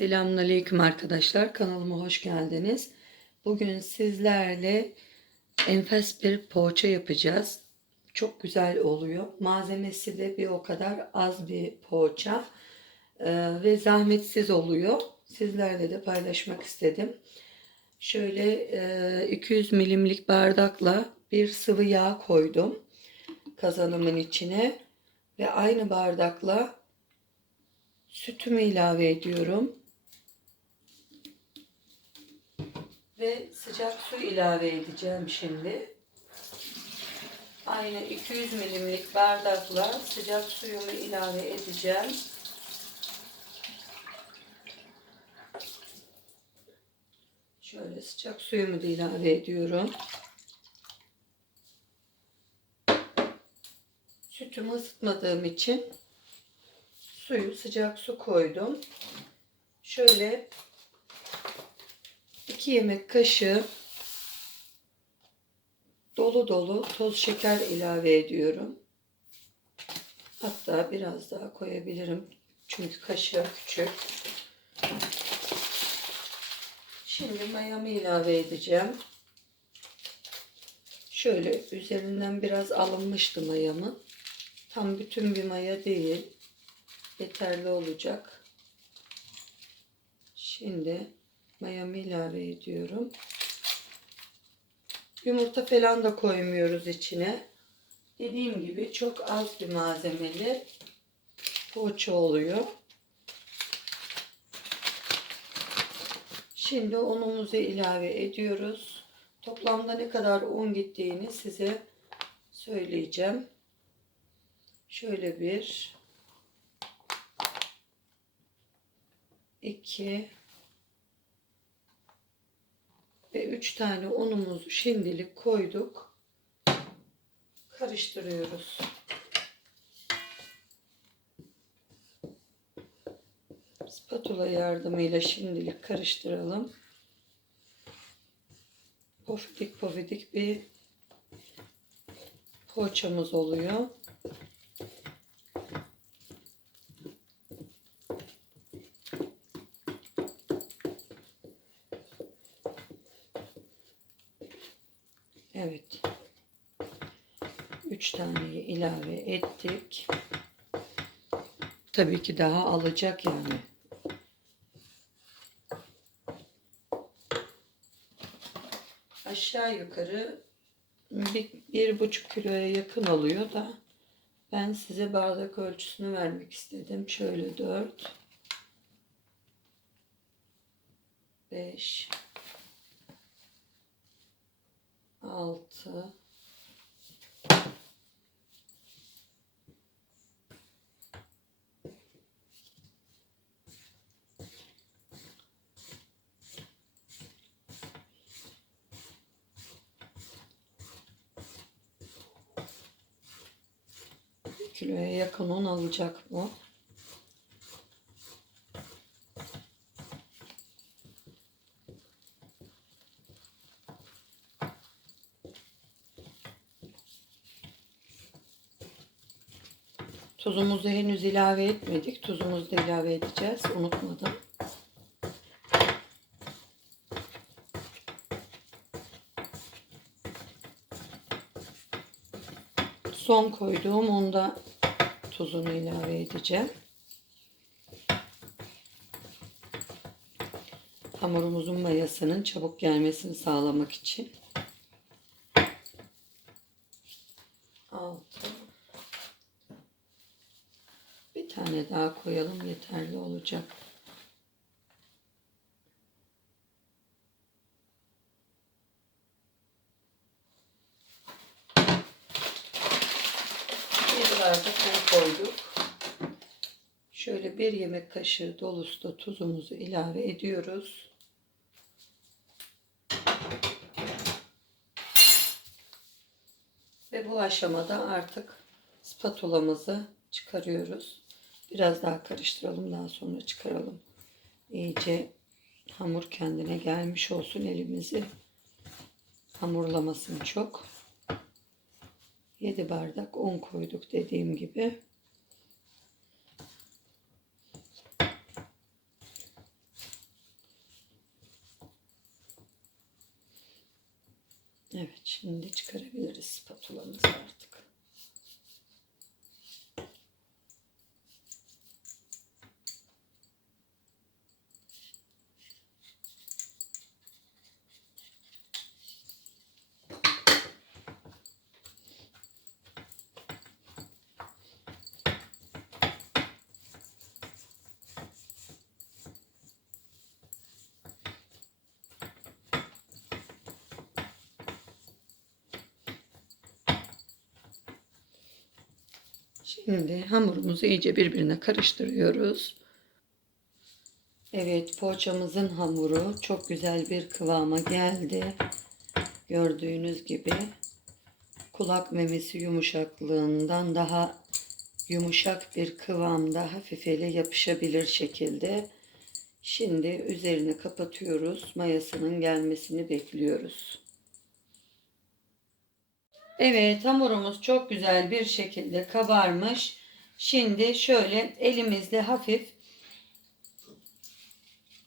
Selamünaleyküm arkadaşlar. Kanalıma hoş geldiniz. Bugün sizlerle enfes bir poğaça yapacağız. Çok güzel oluyor. Malzemesi de bir o kadar az bir poğaça Ee, ve zahmetsiz oluyor. Sizlerle de paylaşmak istedim. Şöyle e, 200 milimlik bardakla bir sıvı yağ koydum kazanımın içine ve aynı bardakla sütümü ilave ediyorum. Ve sıcak su ilave edeceğim şimdi. Aynı 200 milimlik bardakla sıcak suyumu ilave edeceğim. Şöyle sıcak suyumu da ilave ediyorum. Sütümü ısıtmadığım için suyu sıcak su koydum. Şöyle 2 yemek kaşığı dolu dolu toz şeker ilave ediyorum. Hatta biraz daha koyabilirim. Çünkü kaşığı küçük. Şimdi mayamı ilave edeceğim. Şöyle üzerinden biraz alınmıştı mayamın. Tam bütün bir maya değil. Yeterli olacak. Şimdi mayamı ilave ediyorum. Yumurta falan da koymuyoruz içine. Dediğim gibi çok az bir malzemeli poğaça oluyor. Şimdi unumuzu ilave ediyoruz. Toplamda ne kadar un gittiğini size söyleyeceğim. Şöyle bir, iki ve üç tane unumuzu şimdilik koyduk. Karıştırıyoruz. Spatula yardımıyla şimdilik karıştıralım. Pofidik pofidik bir poğaçamız oluyor. Evet. 3 taneyi ilave ettik. Tabii ki daha alacak yani. Aşağı yukarı bir, bir buçuk kiloya yakın oluyor da ben size bardak ölçüsünü vermek istedim. Şöyle 4 5 6 kiloya yakın un alacak bu. Tuzumuzu henüz ilave etmedik. Tuzumuzu da ilave edeceğiz. Unutmadım. Son koyduğum onda tuzunu ilave edeceğim. Hamurumuzun mayasının çabuk gelmesini sağlamak için. Altı. Bir tane daha koyalım yeterli olacak. Bir bardak un koyduk. Şöyle bir yemek kaşığı dolusu da tuzumuzu ilave ediyoruz. Ve bu aşamada artık spatulamızı çıkarıyoruz. Biraz daha karıştıralım daha sonra çıkaralım. İyice hamur kendine gelmiş olsun elimizi hamurlamasın çok. 7 bardak un koyduk dediğim gibi. Evet şimdi çıkarabiliriz spatulamızı artık. Şimdi hamurumuzu iyice birbirine karıştırıyoruz. Evet poğaçamızın hamuru çok güzel bir kıvama geldi. Gördüğünüz gibi kulak memesi yumuşaklığından daha yumuşak bir kıvamda hafif ele yapışabilir şekilde. Şimdi üzerini kapatıyoruz. Mayasının gelmesini bekliyoruz. Evet hamurumuz çok güzel bir şekilde kabarmış. Şimdi şöyle elimizle hafif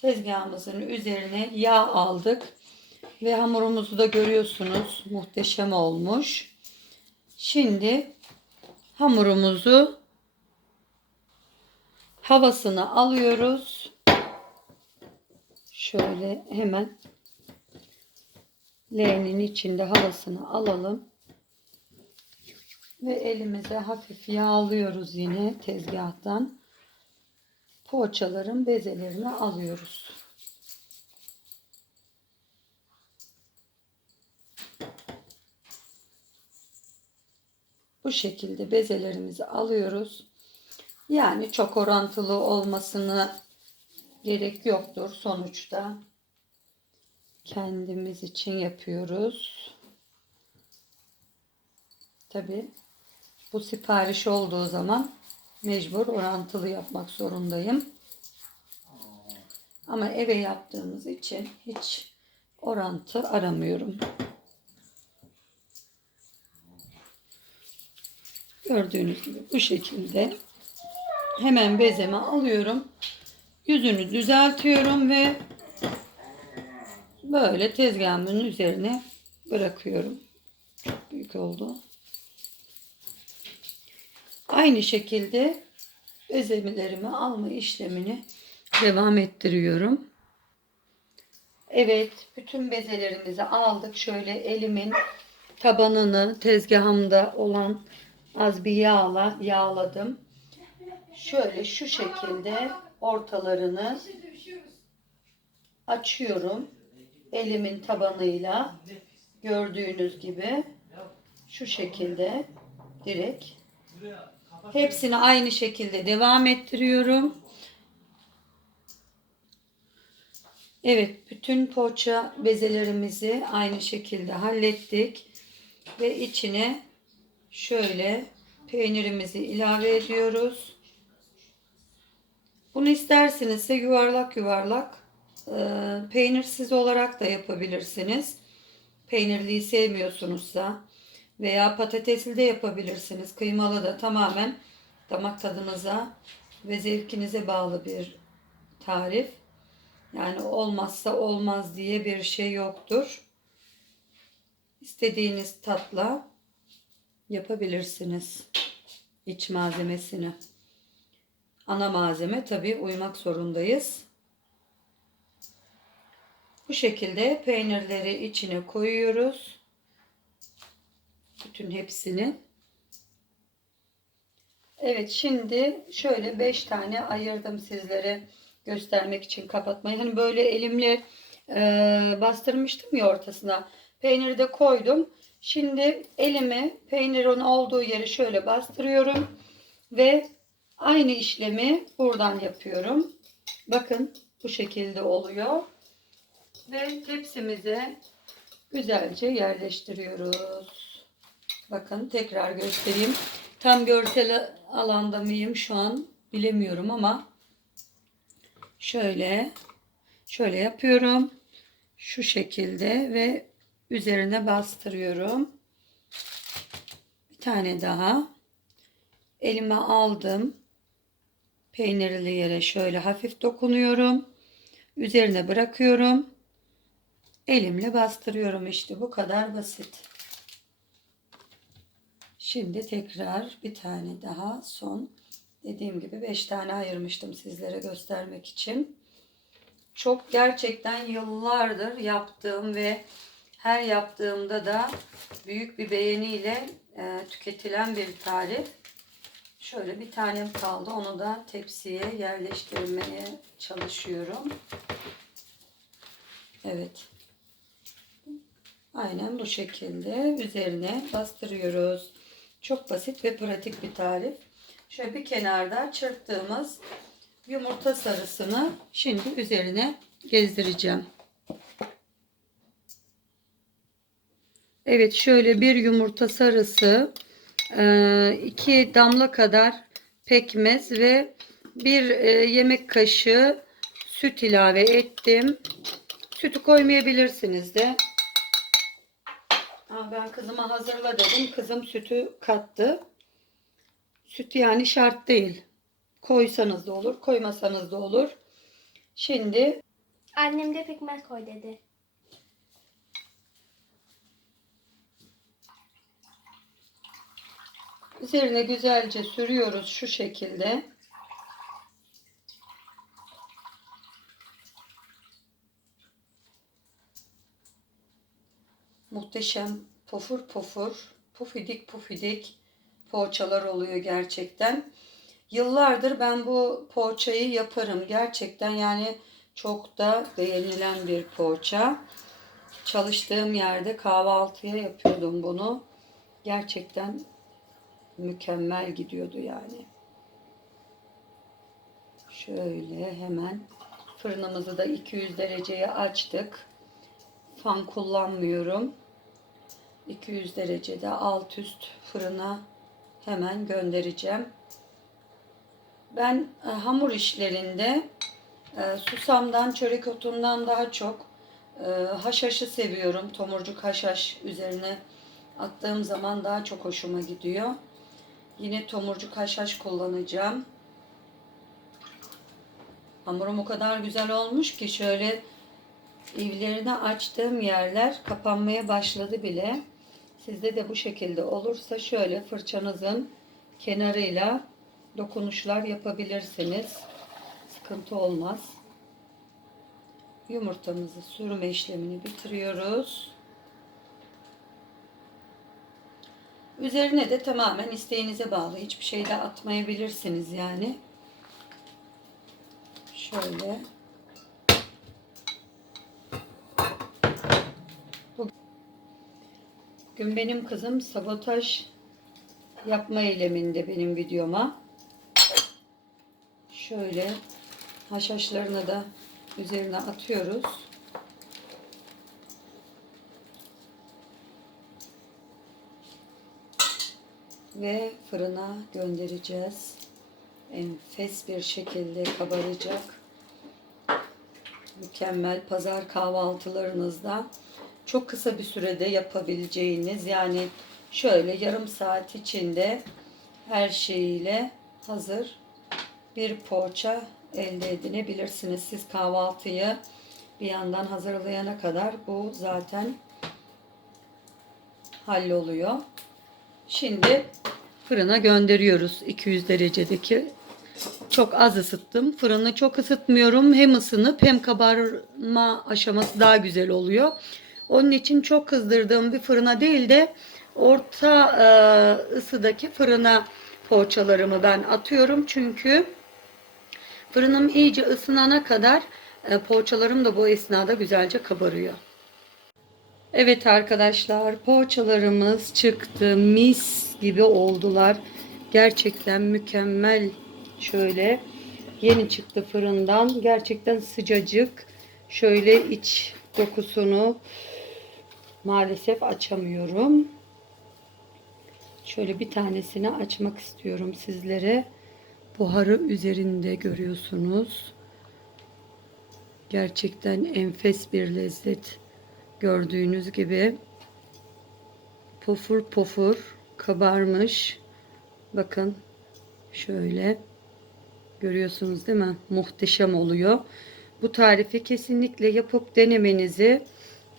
tezgahımızın üzerine yağ aldık. Ve hamurumuzu da görüyorsunuz muhteşem olmuş. Şimdi hamurumuzu havasını alıyoruz. Şöyle hemen leğenin içinde havasını alalım. Ve elimize hafif yağlıyoruz yine tezgahtan. Poğaçaların bezelerini alıyoruz. Bu şekilde bezelerimizi alıyoruz. Yani çok orantılı olmasını gerek yoktur sonuçta. Kendimiz için yapıyoruz. Tabi bu sipariş olduğu zaman mecbur orantılı yapmak zorundayım. Ama eve yaptığımız için hiç orantı aramıyorum. Gördüğünüz gibi bu şekilde hemen bezeme alıyorum. Yüzünü düzeltiyorum ve böyle tezgahımın üzerine bırakıyorum. Çok büyük oldu. Aynı şekilde bezemelerimi alma işlemini devam ettiriyorum. Evet, bütün bezelerimizi aldık. Şöyle elimin tabanını tezgahımda olan az bir yağla yağladım. Şöyle şu şekilde ortalarını açıyorum. Elimin tabanıyla gördüğünüz gibi şu şekilde direkt hepsini aynı şekilde devam ettiriyorum. Evet, bütün poğaça bezelerimizi aynı şekilde hallettik ve içine şöyle peynirimizi ilave ediyoruz. Bunu isterseniz yuvarlak yuvarlak e, peynirsiz olarak da yapabilirsiniz. Peynirliyi sevmiyorsunuzsa veya patatesli de yapabilirsiniz. Kıymalı da tamamen damak tadınıza ve zevkinize bağlı bir tarif. Yani olmazsa olmaz diye bir şey yoktur. İstediğiniz tatla yapabilirsiniz iç malzemesini. Ana malzeme tabi uymak zorundayız. Bu şekilde peynirleri içine koyuyoruz. Bütün hepsini. Evet şimdi şöyle 5 tane ayırdım sizlere göstermek için kapatmayı. Hani böyle elimle e, bastırmıştım ya ortasına. Peyniri de koydum. Şimdi elimi peynirin olduğu yeri şöyle bastırıyorum ve aynı işlemi buradan yapıyorum. Bakın bu şekilde oluyor. Ve tepsimize güzelce yerleştiriyoruz. Bakın tekrar göstereyim. Tam görsel alanda mıyım şu an bilemiyorum ama şöyle şöyle yapıyorum. Şu şekilde ve üzerine bastırıyorum. Bir tane daha elime aldım. Peynirli yere şöyle hafif dokunuyorum. Üzerine bırakıyorum. elimle bastırıyorum işte bu kadar basit. Şimdi tekrar bir tane daha son dediğim gibi 5 tane ayırmıştım sizlere göstermek için. Çok gerçekten yıllardır yaptığım ve her yaptığımda da büyük bir beğeniyle e, tüketilen bir tarif. Şöyle bir tanem kaldı. Onu da tepsiye yerleştirmeye çalışıyorum. Evet. Aynen bu şekilde üzerine bastırıyoruz. Çok basit ve pratik bir tarif. Şöyle bir kenarda çırptığımız yumurta sarısını şimdi üzerine gezdireceğim. Evet şöyle bir yumurta sarısı, e, iki damla kadar pekmez ve bir e, yemek kaşığı süt ilave ettim. Sütü koymayabilirsiniz de. Aa, ben kızıma hazırla dedim. Kızım sütü kattı. Süt yani şart değil. Koysanız da olur, koymasanız da olur. Şimdi Annem de pekmez koy dedi. üzerine güzelce sürüyoruz şu şekilde. Muhteşem pofur pofur, pufidik pufidik poğaçalar oluyor gerçekten. Yıllardır ben bu poğaçayı yaparım. Gerçekten yani çok da beğenilen bir poğaça. Çalıştığım yerde kahvaltıya yapıyordum bunu. Gerçekten mükemmel gidiyordu yani. Şöyle hemen fırınımızı da 200 dereceye açtık. Fan kullanmıyorum. 200 derecede alt üst fırına hemen göndereceğim. Ben e, hamur işlerinde e, susamdan, çörek otundan daha çok e, haşhaşı seviyorum. Tomurcuk haşhaş üzerine attığım zaman daha çok hoşuma gidiyor. Yine tomurcuk haşhaş kullanacağım. Hamurum o kadar güzel olmuş ki şöyle ivlerini açtığım yerler kapanmaya başladı bile. Sizde de bu şekilde olursa şöyle fırçanızın kenarıyla dokunuşlar yapabilirsiniz. Sıkıntı olmaz. Yumurtamızı sürme işlemini bitiriyoruz. Üzerine de tamamen isteğinize bağlı. Hiçbir şey de atmayabilirsiniz yani. Şöyle. Bugün benim kızım sabotaj yapma eyleminde benim videoma. Şöyle haşhaşlarını da üzerine atıyoruz. Ve fırına göndereceğiz. Enfes bir şekilde kabaracak. Mükemmel pazar kahvaltılarınızda çok kısa bir sürede yapabileceğiniz yani şöyle yarım saat içinde her şeyiyle hazır bir poğaça elde edinebilirsiniz. Siz kahvaltıyı bir yandan hazırlayana kadar bu zaten halloluyor. Şimdi fırına gönderiyoruz 200 derecedeki. Çok az ısıttım. Fırını çok ısıtmıyorum. Hem ısınıp hem kabarma aşaması daha güzel oluyor. Onun için çok kızdırdığım bir fırına değil de orta e, ısıdaki fırına poğaçalarımı ben atıyorum. Çünkü fırınım iyice ısınana kadar e, poğaçalarım da bu esnada güzelce kabarıyor. Evet arkadaşlar poğaçalarımız çıktı. Mis gibi oldular. Gerçekten mükemmel. Şöyle yeni çıktı fırından. Gerçekten sıcacık. Şöyle iç dokusunu maalesef açamıyorum. Şöyle bir tanesini açmak istiyorum sizlere. Buharı üzerinde görüyorsunuz. Gerçekten enfes bir lezzet. Gördüğünüz gibi pofur pofur kabarmış. Bakın şöyle görüyorsunuz değil mi? Muhteşem oluyor. Bu tarifi kesinlikle yapıp denemenizi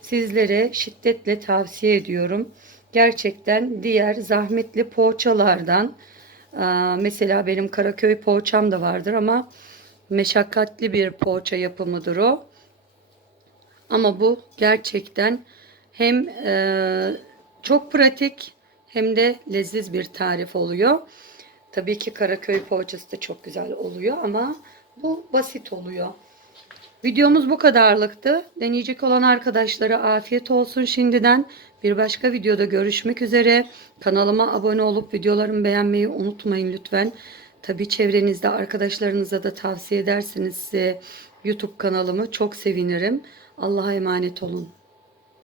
sizlere şiddetle tavsiye ediyorum. Gerçekten diğer zahmetli poğaçalardan aa, mesela benim Karaköy poğaçam da vardır ama meşakkatli bir poğaça yapımıdır o. Ama bu gerçekten hem e, çok pratik hem de leziz bir tarif oluyor. Tabii ki Karaköy poğaçası da çok güzel oluyor ama bu basit oluyor. Videomuz bu kadarlıktı. Deneyecek olan arkadaşlara afiyet olsun şimdiden. Bir başka videoda görüşmek üzere. Kanalıma abone olup videolarımı beğenmeyi unutmayın lütfen. Tabii çevrenizde arkadaşlarınıza da tavsiye ederseniz size YouTube kanalımı çok sevinirim. Allah'a emanet olun.